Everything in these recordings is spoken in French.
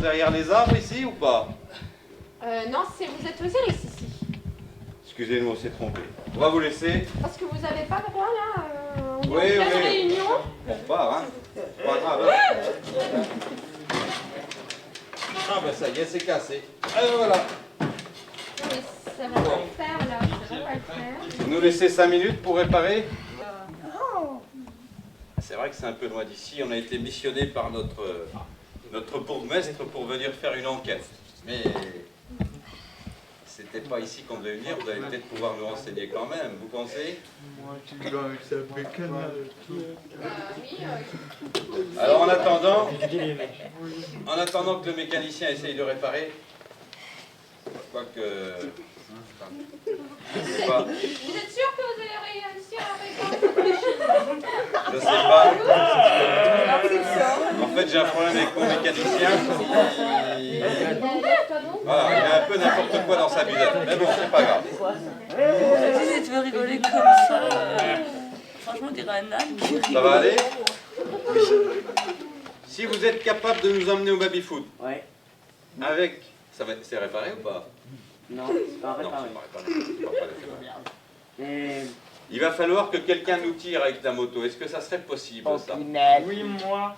Derrière les arbres ici ou pas? Non, vous êtes aux Iris ici. Excusez-nous, on s'est trompé. On va vous laisser. Parce que vous n'avez pas droit là, on Oui, est en oui. pleine réunion. On repart, hein. Pas grave. Hein. Ah ben ça y est, c'est cassé. Allez, voilà. Non mais ça va pas le faire là, ça va pas le faire. Vous nous laissez 5 minutes pour réparer? C'est vrai que c'est un peu loin d'ici. On a été missionné par notre bourgmestre pour venir faire une enquête. Mais c'était pas ici qu'on devait venir. Vous allez peut-être pouvoir nous renseigner quand même, vous pensez? Moi, tu dois avec sa bécane là, Alors en attendant que le mécanicien essaye de réparer, quoique... Je sais pas. Vous êtes sûr que vous allez réussir à réparer? Je sais pas. En fait, j'ai un problème avec mon mécanicien. Voilà, il a un peu n'importe quoi dans sa bidette. Mais bon, c'est pas grave. Si tu veux rigoler comme ça, franchement, on dirait un âne qui rigole. Ça va aller? Si vous êtes capable de nous emmener au baby-foot, Ouais. avec... C'est réparé ou pas? Non, c'est pas Non, réparé. c'est pas réparé. Et... Il va falloir que quelqu'un nous tire avec la moto. Est-ce que ça serait possible, ça? Oui, moi.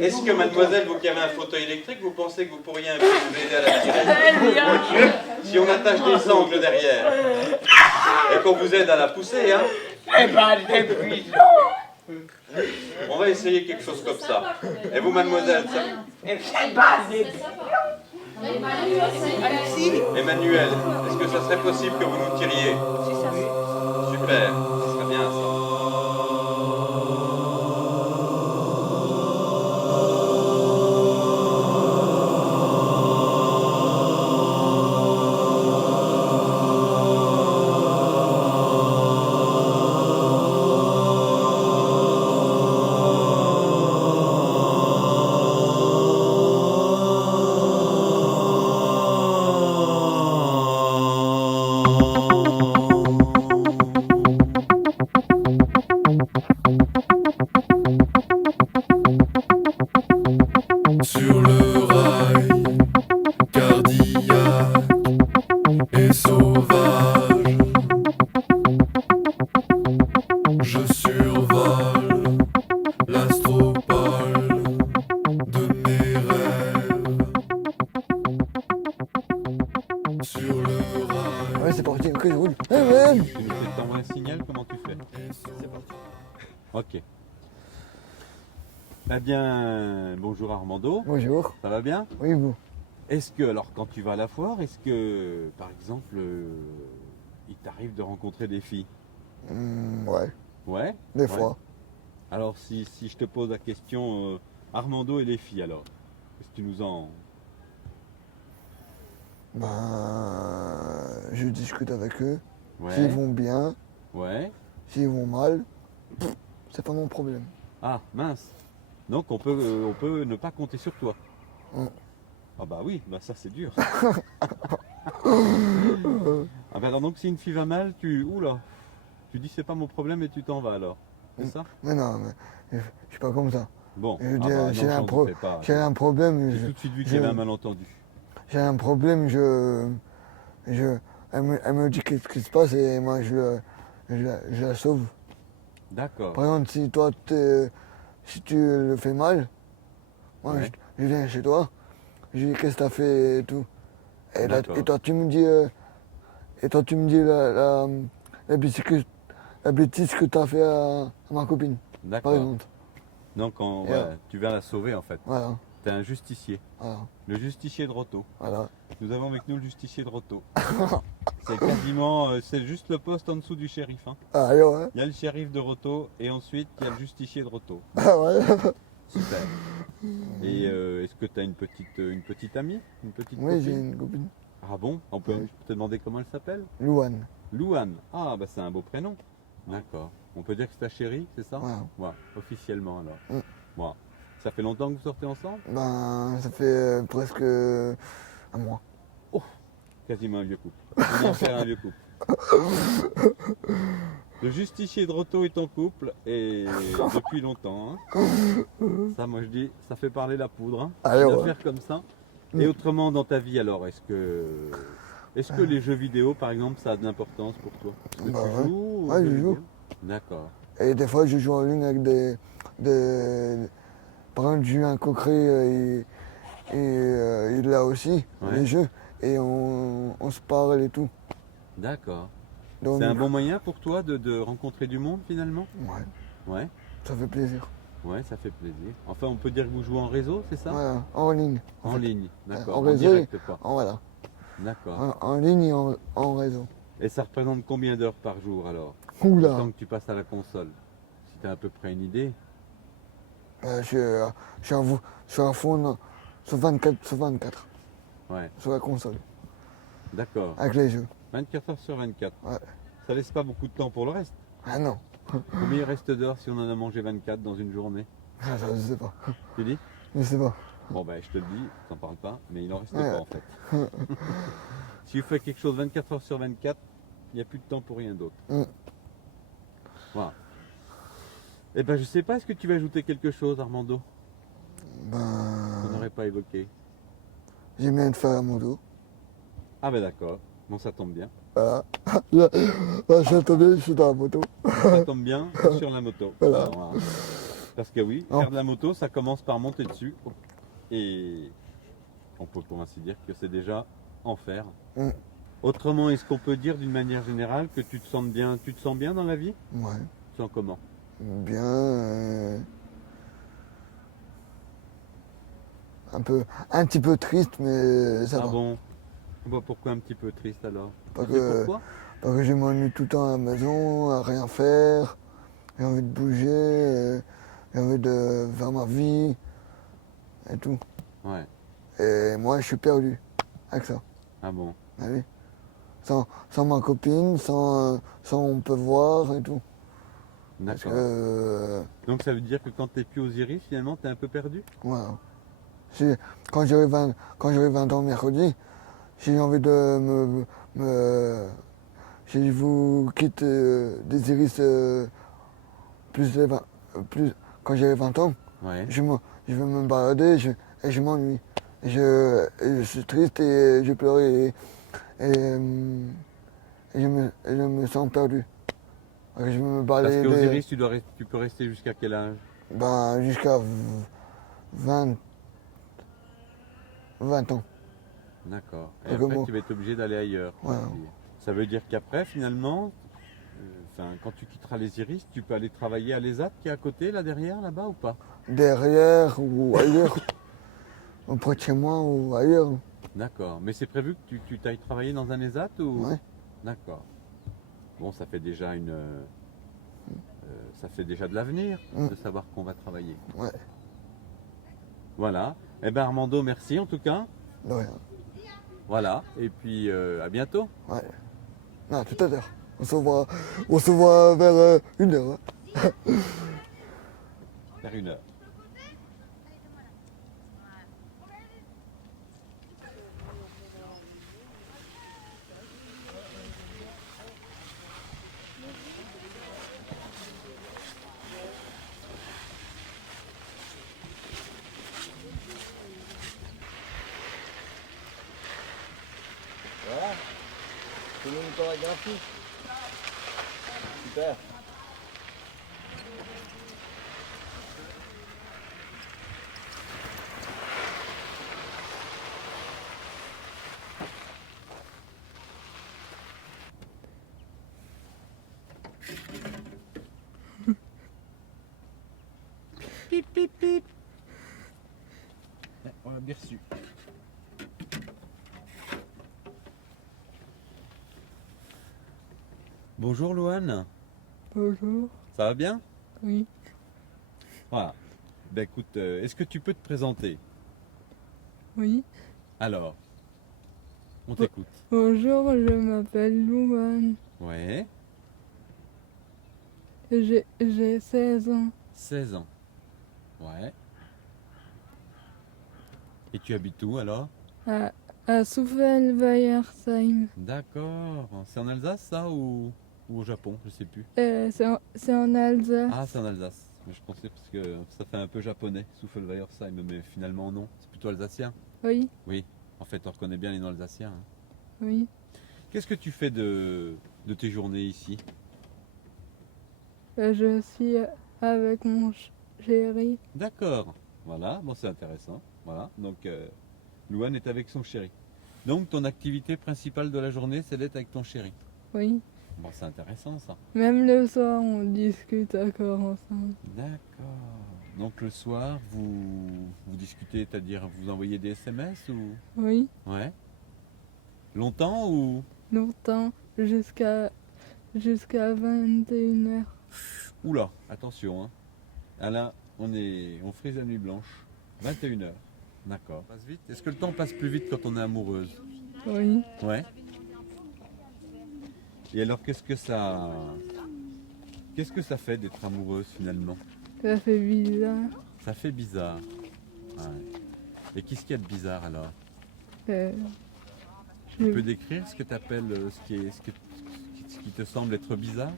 Est-ce que, mademoiselle, vous qui avez un fauteuil électrique, vous pensez que vous pourriez un peu nous aider à la tirer? Si on attache des sangles derrière et qu'on vous aide à la pousser, hein? Eh ben, c'est puissant. On va essayer quelque chose comme ça. Et vous, mademoiselle, ça... C'est pas des... Emmanuel, est-ce que ça serait possible que vous nous tiriez? Super, ça serait bien ça. Sur le rail, cardiaque et sauvage, je survole l'astropole de mes rêves. Sur le rail. Ouais, c'est parti, ok, je roule. Tu nous fais t'envoyer un signal, comment tu fais? C'est parti. Ok. Eh bien, bonjour Armando. Bonjour. Ça va bien? Oui, vous. Est-ce que, alors, quand tu vas à la foire, est-ce que, par exemple, il t'arrive de rencontrer des filles? Ouais, Ouais? des Ouais. fois. Alors, si je te pose la question, Armando et les filles, alors, est-ce que tu nous en... Ben, je discute avec eux. Ouais. S'ils vont bien, Ouais. s'ils vont mal, c'est pas mon problème. Ah, mince. Donc, on peut ne pas compter sur toi. Mm. Ah bah oui, bah ça c'est dur. Ah bah alors donc si une fille va mal, oula, tu dis c'est pas mon problème et tu t'en vas alors. C'est ça? Mais non, mais je suis pas comme ça. Bon, Je veux ah dire, bah, j'ai non, un j'en pro- doutais pas. j'ai un problème. J'ai tout de suite vu qu'il y je- avait un malentendu. J'ai un problème, elle me dit qu'est-ce qui se passe et moi je la sauve. D'accord. Par exemple, si tu le fais mal, moi Ouais. je viens chez toi, je dis qu'est-ce que t'as fait et tout. D'accord. Et toi tu me dis, la bêtise que t'as fait à ma copine, par D'accord. exemple. Donc Et ouais, tu viens la sauver en fait. Voilà, T'es un justicier. voilà, Le justicier de Roto. voilà. Nous avons avec nous le justicier de Roto. C'est quasiment, c'est juste le poste en dessous du shérif. Hein. Ah, alors, hein. Il y a le shérif de Roto et ensuite il y a le justicier de Roto. Ah, ouais. Super. Et est-ce que tu as une petite amie, une petite Oui, j'ai copine? une copine, Ah bon? Je peux te demander comment elle s'appelle? Louane. Louane. Ah bah c'est un beau prénom. D'accord. On peut dire que c'est ta chérie, c'est ça? Voilà. Ouais, officiellement alors. Mm. Ouais. Ça fait longtemps que vous sortez ensemble? Ben, ça fait presque un mois. Quasiment un vieux couple. On vient faire un vieux couple. Le justicier de Roto est en couple et depuis longtemps. Hein. Ça, moi je dis, ça fait parler la poudre. Hein. Allez, Une ouais. affaire comme ça. Et autrement dans ta vie alors, est-ce que les jeux vidéo par exemple ça a de l'importance pour toi? Est-ce que Bah tu ouais. joues aux Ouais, jeux je vidéo? joue. D'accord. Et des fois, je joue en ligne avec par exemple, Julien Coqueret, il a aussi Ouais. les jeux. Et on se parle et tout. D'accord. Donc, C'est un bon moyen pour toi de rencontrer du monde finalement? Ouais, Ouais. ça fait plaisir. Ouais, ça fait plaisir. Enfin, on peut dire que vous jouez en réseau, c'est ça? Voilà, en ligne. En fait. ligne, d'accord. en En réseau, direct pas. Voilà. D'accord. En ligne et en réseau. Et ça représente combien d'heures par jour alors? Oula, Tant que tu passes à la console. Si tu as à peu près une idée. je suis à fond sur 24 sur 24 Ouais, sur la console, d'accord. avec les jeux. 24 heures sur 24. Ouais. Ça laisse pas beaucoup de temps pour le reste. Ah non, Combien il reste d'heures si on en a mangé 24 dans une journée? ça, je sais pas. Tu dis? Je sais pas. Bon ben je te le dis, t'en parles pas, mais il en reste Ouais. pas en fait. Si tu fais quelque chose 24 heures sur 24, il n'y a plus de temps pour rien d'autre. Mm. Voilà. Eh ben je sais pas, est-ce que tu vas ajouter quelque chose Armando? Ben, On n'aurait pas évoqué. j'aime bien de faire la moto. Ah ben d'accord, bon ça tombe bien. Voilà. Ça tombe bien, je suis dans la moto. Ça tombe bien sur la moto. Voilà. Alors, voilà. Parce que oui, Non. faire de la moto, ça commence par monter dessus. Et on peut pour ainsi dire que c'est déjà en faire. Mm. Autrement, est-ce qu'on peut dire d'une manière générale que tu te sens bien dans la vie? Ouais. Tu te sens comment? Bien. Un petit peu triste, mais ça Ah va. bon? Bah, pourquoi un petit peu triste alors? Parce Tu sais que- pourquoi? Parce que je m'ennuie tout le temps à la maison, à rien faire. J'ai envie de bouger, j'ai envie de faire ma vie et tout. Ouais. Et moi, je suis perdu avec ça. Ah bon? Ah oui. Sans ma copine, sans on peut voir et tout. Parce D'accord. que, Donc ça veut dire que quand t'es plus aux Iris, finalement, t'es un peu perdu? voilà. Quand j'aurai 20 ans mercredi, j'ai envie de si je vous quitte des iris quand j'aurai 20 ans, Ouais. je vais me balader et je m'ennuie. Et je suis triste et je pleure et je me sens perdu. Je vais me Parce balader qu'aux Iris, tu peux rester jusqu'à quel âge? jusqu'à 20 ans. D'accord. Et Et après, comment- tu vas être obligé d'aller ailleurs. Voilà. Ça veut dire qu'après, finalement, quand tu quitteras les Iris, tu peux aller travailler à l'ESAT qui est à côté, là derrière, là-bas ou pas? Derrière ou ailleurs, auprès de chez moi ou ailleurs. D'accord. Mais c'est prévu que tu t'ailles travailler dans un ESAT ou? Ouais. D'accord. Bon, ça fait déjà ça fait déjà de l'avenir Mm. de savoir qu'on va travailler. Ouais, Voilà. Eh ben Armando, merci en tout cas. de rien. Voilà. Et puis à bientôt. Ouais. Non, tout à l'heure. On se voit vers 1h. Vers 1h. C'est une chorégraphie. Super. Pip, pip, pip. On l'a bien reçu. Bonjour Louane, Bonjour. ça va bien? Oui. Voilà. Ben écoute, est-ce que tu peux te présenter? Oui. Alors, on t'écoute. Bonjour, je m'appelle Louane. Ouais, J'ai 16 ans. 16 ans. Ouais. Et tu habites où alors? À Souffel-Weiersheim. D'accord. C'est en Alsace ça ou au Japon? Je sais plus. C'est en Alsace. Ah, c'est en Alsace. Mais je pensais parce que ça fait un peu japonais, Souffel-Weiersheim, mais finalement non. C'est plutôt alsacien. Oui, Oui. En fait, on reconnaît bien les noms alsaciens. Hein. oui. Qu'est-ce que tu fais de tes journées ici? Je suis avec mon chéri. D'accord. Voilà, bon c'est intéressant. Voilà, donc Louane est avec son chéri. Donc ton activité principale de la journée, c'est d'être avec ton chéri. Oui. Bon, c'est intéressant ça. Même le soir, on discute encore ensemble. D'accord. Donc le soir, vous discutez, c'est-à-dire vous envoyez des SMS ou... Oui. Ouais. Longtemps ou... Longtemps. Jusqu'à 21h. Oula, attention. Hein. Ah là, on frise la nuit blanche. 21h. D'accord. Passe vite. Est-ce que le temps passe plus vite quand on est amoureuse? Oui. Ouais. Et alors qu'est-ce que ça fait d'être amoureuse finalement? Ça fait bizarre. Ça fait bizarre. Ouais. Et qu'est-ce qu'il y a de bizarre alors? Euh, Tu peux décrire ce que tu appelles ce qui te semble être bizarre?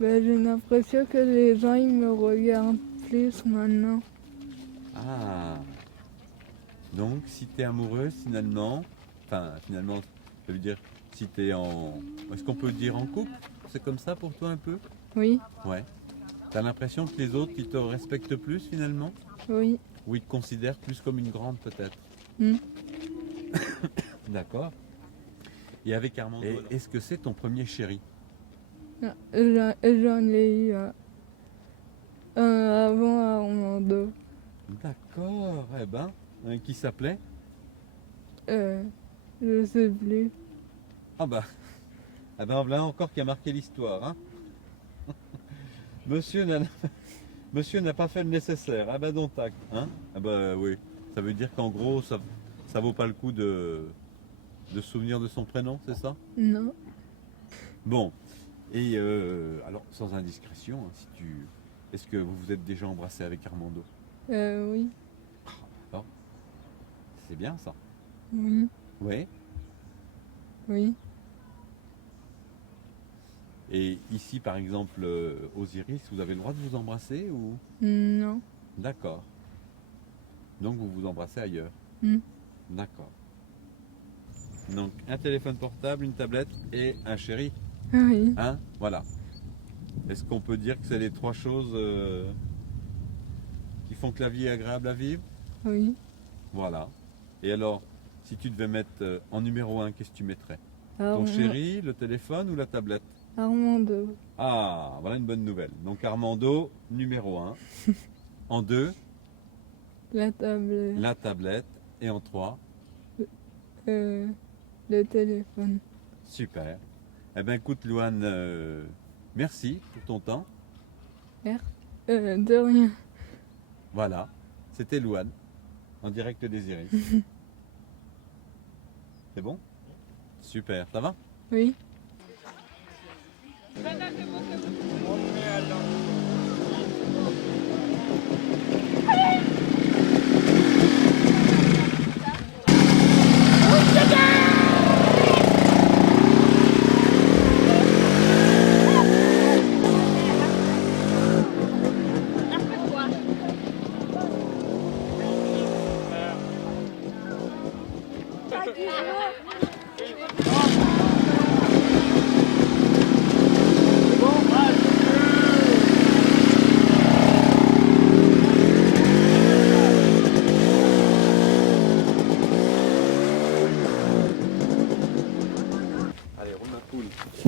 J'ai l'impression que les gens ils me regardent plus maintenant. Ah. Donc si tu es amoureuse finalement, ça veut dire si tu es en... Est-ce qu'on peut dire en couple? C'est comme ça pour toi un peu? Oui, Ouais. T'as l'impression que les autres ils te respectent plus finalement? oui. Ou ils te considèrent plus comme une grande peut-être? Hmm. D'accord. Et avec Armando, est-ce que c'est ton premier chéri? Ah, J'en ai eu un avant Armando. D'accord, eh ben, qui s'appelait? Je sais plus. Ah bah, voilà encore qui a marqué l'histoire. Hein. Monsieur n'a pas fait le nécessaire. Ah bah donc tac. Hein. Ah bah oui, ça veut dire qu'en gros, ça vaut pas le coup de se souvenir de son prénom, c'est ça? Non. Bon, et alors sans indiscrétion, hein, est-ce que vous vous êtes déjà embrassé avec Armando? Oui. Alors, c'est bien ça. Oui. Oui. Oui. Et ici, par exemple, aux Iris, vous avez le droit de vous embrasser ou? Non. D'accord. Donc vous vous embrassez ailleurs. Hmm. D'accord. Donc un téléphone portable, une tablette et un chéri. Oui. Hein? Voilà. Est-ce qu'on peut dire que c'est les trois choses qui font que la vie est agréable à vivre? Oui. Voilà. Et alors, si tu devais mettre en numéro 1, qu'est-ce que tu mettrais? Ton Armand- chéri, le téléphone ou la tablette? Armando. Ah, voilà une bonne nouvelle. Donc Armando, numéro 1. En 2, La tablette. la tablette. Et en 3, Le téléphone. super. Eh bien écoute Louane, merci pour ton temps. De rien. Voilà, c'était Louane, en direct des Iris. C'est bon? Super, ça va? Oui.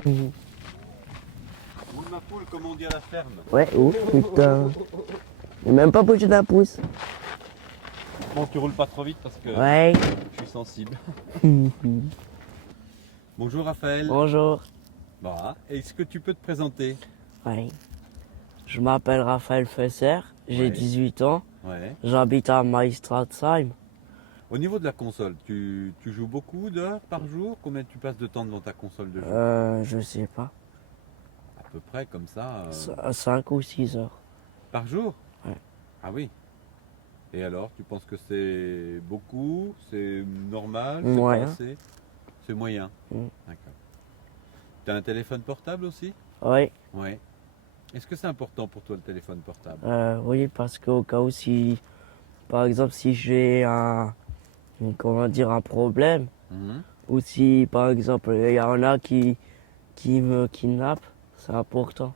Moule ma poule, comme on dit à la ferme. Ouais, oh putain. J'ai même pas bougé d'un pouce. Bon, tu roules pas trop vite parce que Ouais. je suis sensible. Bonjour Raphaël. Bonjour. Voilà. Est-ce que tu peux te présenter? Ouais. Je m'appelle Raphaël Fesser, j'ai Ouais. 18 ans, Ouais. j'habite à Maestratsheim. Au niveau de la console, tu joues beaucoup d'heures par jour? Combien tu passes de temps devant ta console de jeu? Je sais pas. À peu près comme ça. 5 ou 6 heures. Par jour? Ouais. Ah oui. Et alors, tu penses que c'est beaucoup? C'est normal? Moyen. C'est pas assez? C'est moyen. Mm. D'accord. Tu as un téléphone portable aussi? Oui, Oui. Est-ce que c'est important pour toi le téléphone portable? oui, parce qu'au cas où si, par exemple, si j'ai comment dire, un problème, Mhm. ou si, par exemple, il y en a qui me kidnappent, c'est important.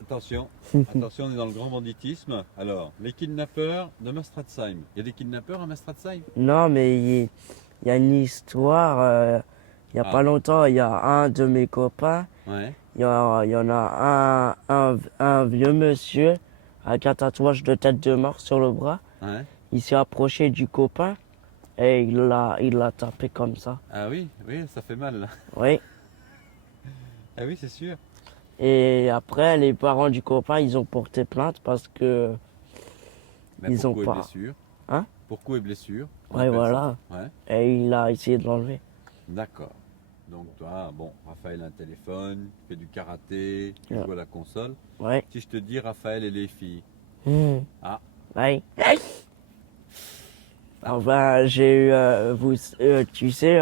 Attention, attention, on est dans le grand banditisme. Alors, les kidnappeurs de Maestratsheim. Il y a des kidnappeurs à Maestratsheim? Non, mais il y a une histoire, il n'y a Ah. pas longtemps, il y a un de mes copains, Ouais. il y en a un vieux monsieur avec un tatouage de tête de mort sur le bras. Ouais. Il s'est approché du copain et il l'a tapé comme ça. Ah oui, oui, ça fait mal là. Oui. Ah oui, c'est sûr. Et après, les parents du copain, ils ont porté plainte parce que Mais ils ont pourquoi pas. et blessure? Hein? Pourquoi et blessure? On Ouais, appelle voilà. ça. Ouais. Et il a essayé de l'enlever. D'accord. Donc toi, bon, Raphaël a un téléphone, fait du karaté, tu Ouais. joues à la console. Ouais. Si je te dis Raphaël et les filles. Hmm. Ah. Ouais. Enfin, j'ai eu, tu sais,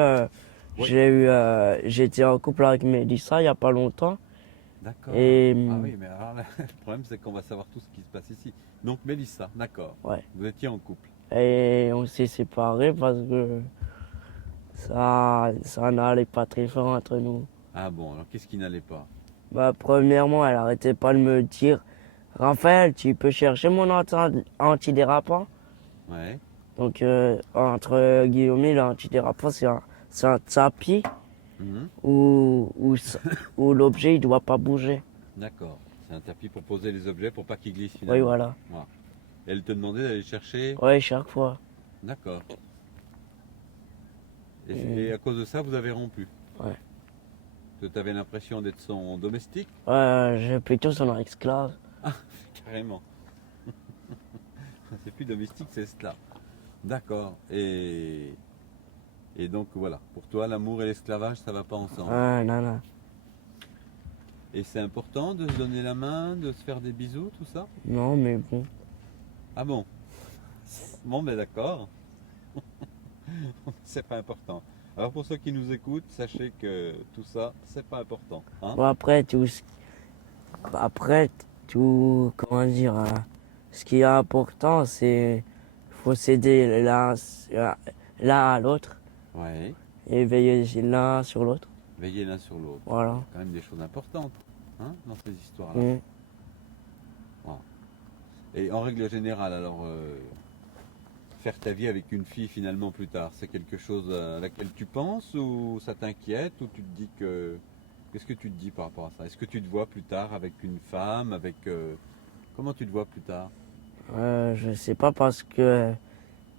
Oui. j'étais en couple avec Mélissa il y a pas longtemps. D'accord. Et Ah oui, mais alors là, le problème c'est qu'on va savoir tout ce qui se passe ici. Donc Mélissa, d'accord. Ouais. Vous étiez en couple. Et on s'est séparés parce que ça n'allait pas très fort entre nous. Ah bon, alors qu'est-ce qui n'allait pas? Bah, premièrement, elle arrêtait pas de me dire, Raphaël, tu peux chercher mon antidérapant? Ouais. Donc, entre Guillaume et l'antidérapant, c'est un tapis Mhm. où l'objet il doit pas bouger. D'accord. C'est un tapis pour poser les objets pour pas qu'ils glissent Oui, finalement. voilà. Et elle te demandait d'aller chercher. Oui, chaque fois. D'accord. Et à cause de ça, vous avez rompu? Ouais. Parce que tu avais l'impression d'être son domestique? J'ai plutôt son esclave. Carrément. C'est plus domestique, c'est esclave. D'accord. Et donc voilà, pour toi, l'amour et l'esclavage, ça va pas ensemble. Non, non. Et c'est important de se donner la main, de se faire des bisous, tout ça? Non, mais bon. Ah bon? Bon, ben d'accord. C'est pas important. Alors pour ceux qui nous écoutent, sachez que tout ça, c'est pas important. Hein? Bon, après, comment dire, ce qui est important, c'est faut s'aider l'un à l'autre Ouais. et veiller l'un sur l'autre. Veillez l'un sur l'autre. Voilà. Quand même des choses importantes, hein, dans ces histoires-là. Mm. Voilà. Et en règle générale, alors, faire ta vie avec une fille finalement plus tard, c'est quelque chose à laquelle tu penses ou ça t'inquiète ou tu te dis que... Qu'est-ce que tu te dis par rapport à ça? Est-ce que tu te vois plus tard avec une femme, avec... Comment tu te vois plus tard? Je sais pas parce que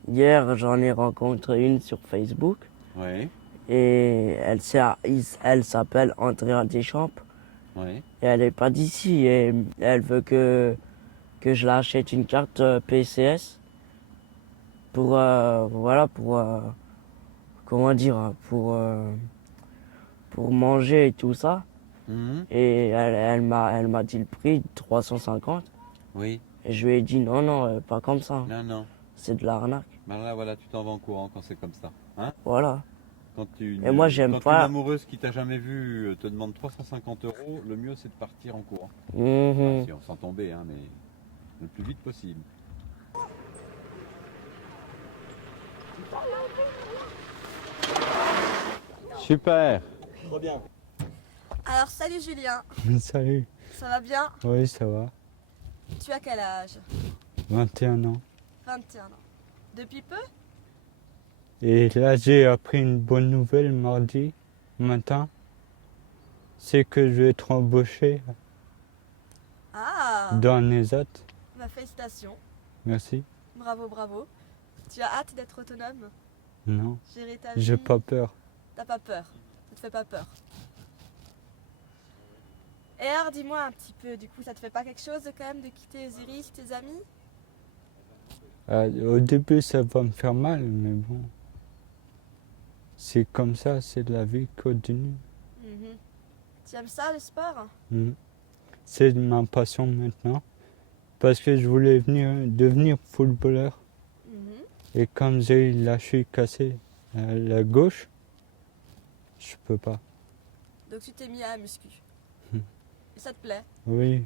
hier j'en ai rencontré une sur Facebook Oui, et elle s'appelle Andrea Deschamps oui. et elle est pas d'ici et elle veut que je l'achète une carte PCS pour voilà comment dire pour manger et tout ça Mhm. et elle m'a dit le prix 350 Oui, et je lui ai dit non pas comme ça, non, non. c'est de l'arnaque. Ben là, voilà, tu t'en vas en courant quand c'est comme ça. Hein? Voilà. Quand Et moi, j'aime quand pas- une amoureuse qui t'a jamais vu te demande 350 €, le mieux c'est de partir en courant. Mhm. Si on sent tomber, hein, mais le plus vite possible. Super. Alors, salut Julien, Salut. ça va bien? Oui, ça va. Tu as quel âge? 21 ans. 21 ans. Depuis peu? Et là, j'ai appris une bonne nouvelle mardi matin. c'est que je vais être embauché Ah, dans NESAT. bah félicitations. Merci. Bravo, bravo. Tu as hâte d'être autonome? Non, Gérer ta vie? j'ai pas peur. T'as pas peur? Ça te fait pas peur? Et alors, dis-moi un petit peu, du coup, ça te fait pas quelque chose quand même de quitter Osiris, tes amis? Au début, ça va me faire mal, mais bon. C'est comme ça, c'est la vie continue. Mhm. Tu aimes ça, le sport? Mhm. C'est ma passion maintenant. Parce que je voulais devenir footballeur. Mhm. Et comme j'ai la cheville cassée à la gauche, je peux pas. Donc tu t'es mis à la muscu. Mhm. Et ça te plaît? Oui,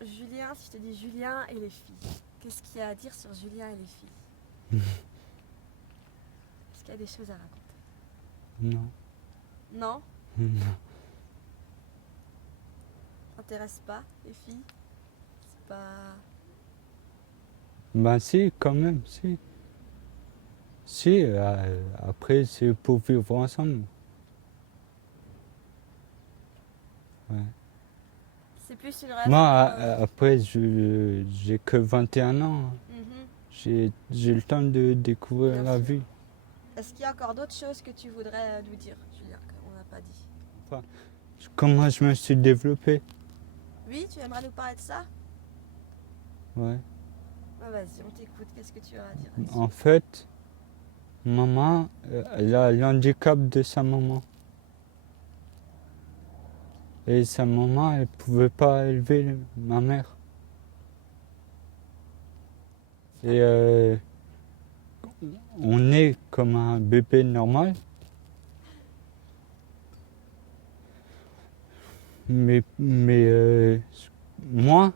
Julien, si je te dis Julien et les filles, qu'est-ce qu'il y a à dire sur Julien et les filles? Est-ce qu'il y a des choses à raconter? non. Non? Non. T'intéresse pas, les filles? C'est pas... Ben si, quand même, si. Si, après, c'est pour vivre ensemble. Ouais. C'est plus une relation... Moi, après, j'ai que 21 ans. Mhm. J'ai le temps de découvrir Bien la sûr. vie. Est-ce qu'il y a encore d'autres choses que tu voudrais nous dire, Julien, qu'on n'a pas dit? Comment je me suis développé. Oui, tu aimerais nous parler de ça? Ouais. Ah, vas-y, on t'écoute. Qu'est-ce que tu as à dire là-dessus? En fait, maman, elle a l'handicap de sa maman. Et sa maman, elle pouvait pas élever ma mère. Et on est comme un bébé normal. Mais moi,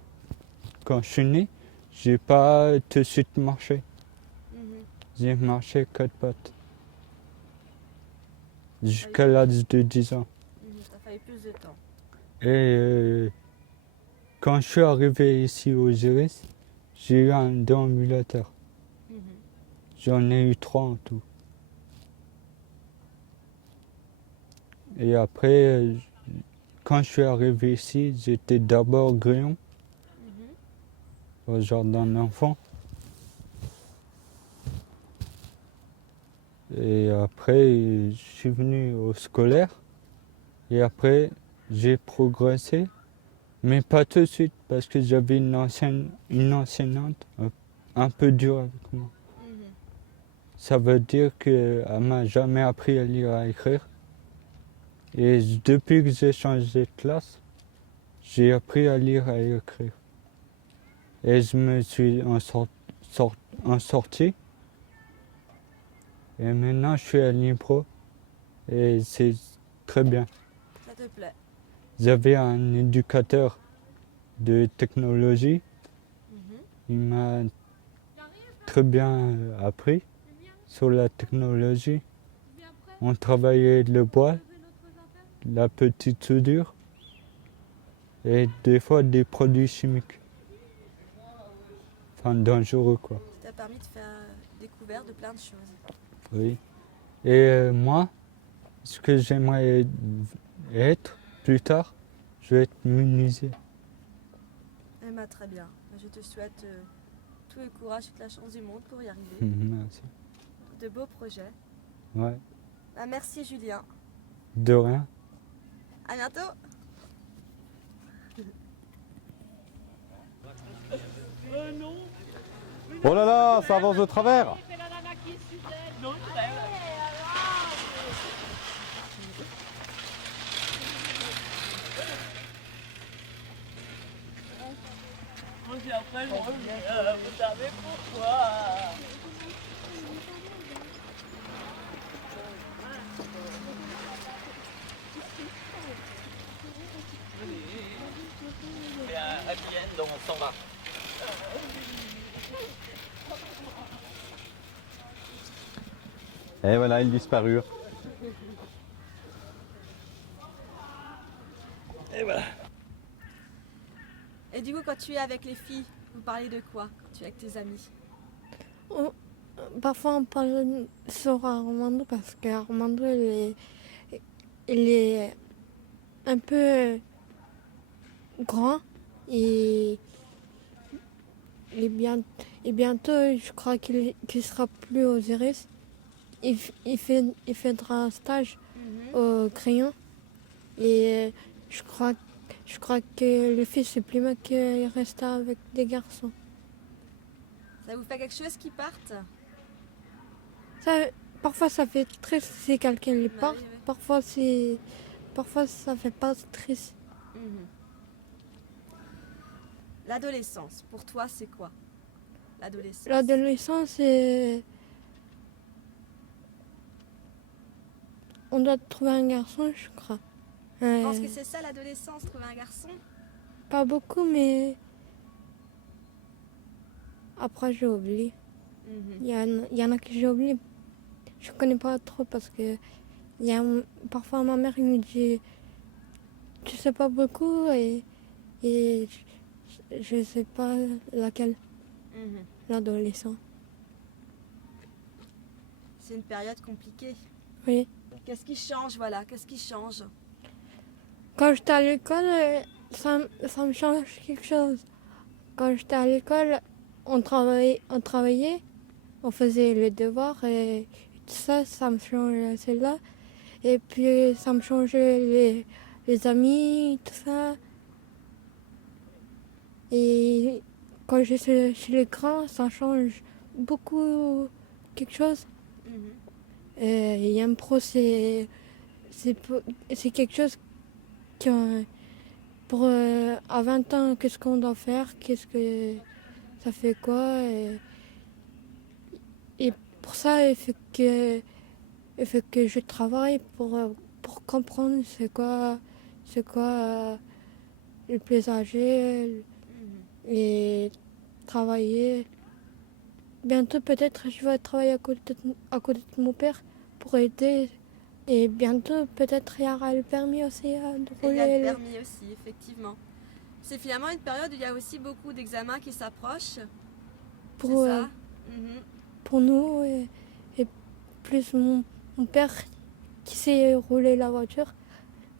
quand je suis né, j'ai pas tout de suite marché. Mhm. J'ai marché 4 pattes. Jusqu'à l'âge de 10 ans. Mhm, ça fait plus de temps. Et quand je suis arrivé ici au Osiris, j'ai eu un déambulateur. Mhm. J'en ai eu 3 en tout. Et après, quand je suis arrivé ici, j'étais d'abord grillon, Mhm. au jardin d'enfants. Et après, je suis venu au scolaire. Et après, j'ai progressé, mais pas tout de suite, parce que j'avais une enseignante un peu dure avec moi. Mhm. Ça veut dire qu'elle m'a jamais appris à lire et à écrire. Et depuis que j'ai changé de classe, j'ai appris à lire et à écrire. Et je me suis en sorti. Et maintenant, je suis à l'IMPRO. Et c'est très bien. Ça te plaît? J'avais un éducateur de technologie. Mhm. Il m'a très bien appris sur la technologie. On travaillait le bois, la petite soudure et des fois des produits chimiques. Enfin, dangereux quoi. Ça t'a permis de faire découverte de plein de choses. Oui. Et moi, ce que j'aimerais être plus tard, je vais être menuisier. Eh ben, très bien. Je te souhaite tout le courage, toute la chance du monde pour y arriver. Merci. De beaux projets. Ouais. Bah, merci Julien. De rien. À bientôt. Oh là là, ça avance de travers. Puis après, je reviens. Vous savez pourquoi? Et un happy end, donc on s'en va. Et voilà, ils disparurent. Et voilà. Et du coup, quand tu es avec les filles, vous parlez de quoi quand tu es avec tes amis? Parfois on parle sur Armando parce qu'Armando il est un peu grand et, et bientôt, je crois qu'il sera plus aux Iris. Il fera un stage au crayon et je crois que le fils c'est plus mal qu'il reste avec des garçons. Ça vous fait quelque chose qu'ils partent? Parfois ça fait triste si quelqu'un les part, oui, oui. parfois ça fait pas triste. L'adolescence, pour toi, c'est quoi? L'adolescence. L'adolescence, c'est... On doit trouver un garçon, je crois. Je pense que c'est ça l'adolescence, trouver un garçon. Pas beaucoup, mais... Après, j'ai oublié. Il y en a que j'ai oublié. Je connais pas trop parce que... Parfois, ma mère me dit... Tu sais pas beaucoup et je sais pas laquelle. L'adolescent. C'est une période compliquée. Oui. Qu'est-ce qui change, voilà? Qu'est-ce qui change? Quand j'étais à l'école, ça me change quelque chose. Quand j'étais à l'école, on travaillait, on faisait les devoirs et tout ça, ça me changeait celle-là. Et puis ça me changeait les amis, tout ça. Et quand je suis chez les grands, ça change beaucoup quelque chose. Et impro, c'est quelque chose qui, pour à 20 ans, qu'est-ce qu'on doit faire, qu'est-ce que ça fait quoi. Et pour ça, il faut que je travaille pour comprendre c'est quoi le plus âgé et travailler. Bientôt, peut-être, je vais travailler à côté de mon père pour aider. Et bientôt, peut-être, il y aura le permis aussi de rouler. Il y a le permis aussi, effectivement. C'est finalement une période où il y a aussi beaucoup d'examens qui s'approchent. Pour, c'est ça pour nous, et plus mon père qui sait rouler la voiture.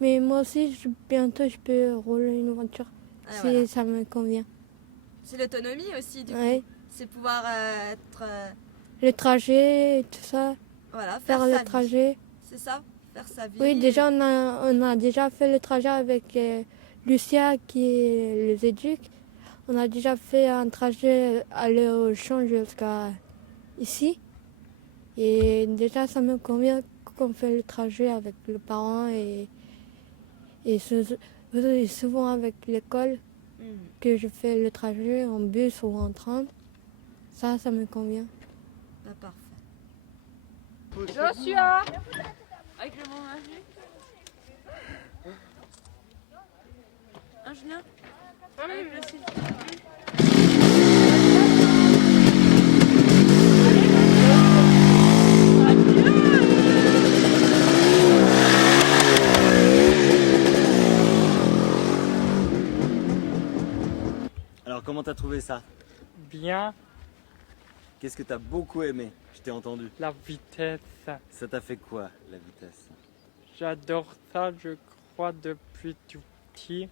Mais moi aussi, bientôt, je peux rouler une voiture si voilà. ça me convient. C'est l'autonomie aussi, du Ouais. coup. C'est pouvoir être... Le trajet et tout ça. Voilà, faire le trajet. C'est ça, faire sa vie. Oui, déjà, on a déjà fait le trajet avec Lucia qui les éduque. On a déjà fait un trajet aller au champ jusqu'à ici. Et déjà, ça me convient qu'on fait le trajet avec les parents et souvent avec l'école que je fais le trajet en bus ou en train. Ça me convient. Bah, parfait. Joshua! Avec le mot un Julien? Avec le site. Alors comment t'as trouvé ça? Bien, Qu'est-ce que t'as beaucoup aimé? Je t'ai entendu. la vitesse. Ça t'a fait quoi, la vitesse? J'adore ça, je crois, depuis tout petit.